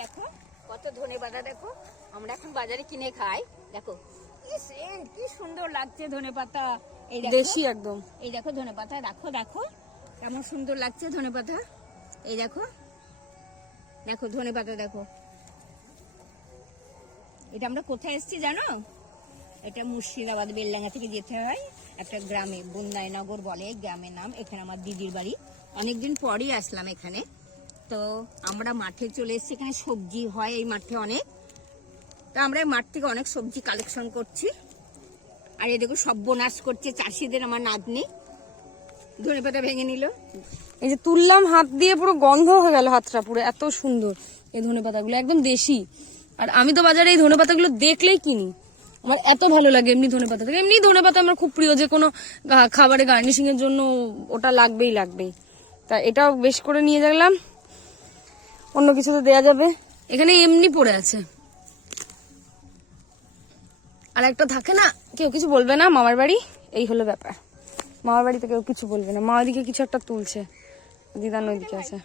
দেখো কত ধনেপাতা, দেখো আমরা এখন বাজারে কিনে খাই, দেখো কি সুন্দর লাগছে ধনেপাতা। এই দেশি একদম। এই দেখো ধনেপাতা, দেখো দেখো কেমন সুন্দর লাগছে ধনেপাতা। এই দেখো দেখো ধনেপাতা, দেখো এটা আমরা কোথায় এসেছি জানো? এটা মুর্শিদাবাদ বেলডাঙ্গা থেকে যেতে হয় একটা গ্রামে, বন্দাইনগর বলে গ্রামের নাম। এখানে আমার দিদির বাড়ি, অনেকদিন পরই আসলাম এখানে। তো আমরা মাঠে চলে এসেছি, এখানে সবজি হয় এই মাঠে অনেক। তো আমরা এই মাঠ থেকে অনেক সবজি কালেকশন করছি। আর এই দেখো সর্বনাশ করছে চাষিদের আমার নাতনি, ধনেপাতা ভেঙে নিল। এই যে তুললাম হাত দিয়ে, পুরো গন্ধ হয়ে গেল হাতটা পুরো, এত সুন্দর এই ধনেপাতাগুলো, একদম দেশি। আর আমি তো বাজারে এই ধনেপাতাগুলো দেখলেই কিনি, আমার এত ভালো লাগে। এমনি ধনেপাতা থেকে, এমনি ধনেপাতা আমার খুব প্রিয়, যে কোনো খাবারে গার্নিশিং এর জন্য ওটা লাগবেই লাগবেই। তা এটাও বেশ করে নিয়ে গেলাম, অন্য কিছুতে দেয়া যাবে। এখানে এমনি পড়ে আছে। আর একটা থাকে না, কেউ কিছু বলবে না, মামার বাড়ি এই হলো ব্যাপার। মামার বাড়িতে কেউ কিছু বলবে না, মা ওদিকে কিছু একটা তুলছে, দিদান ওইদিকে আছে।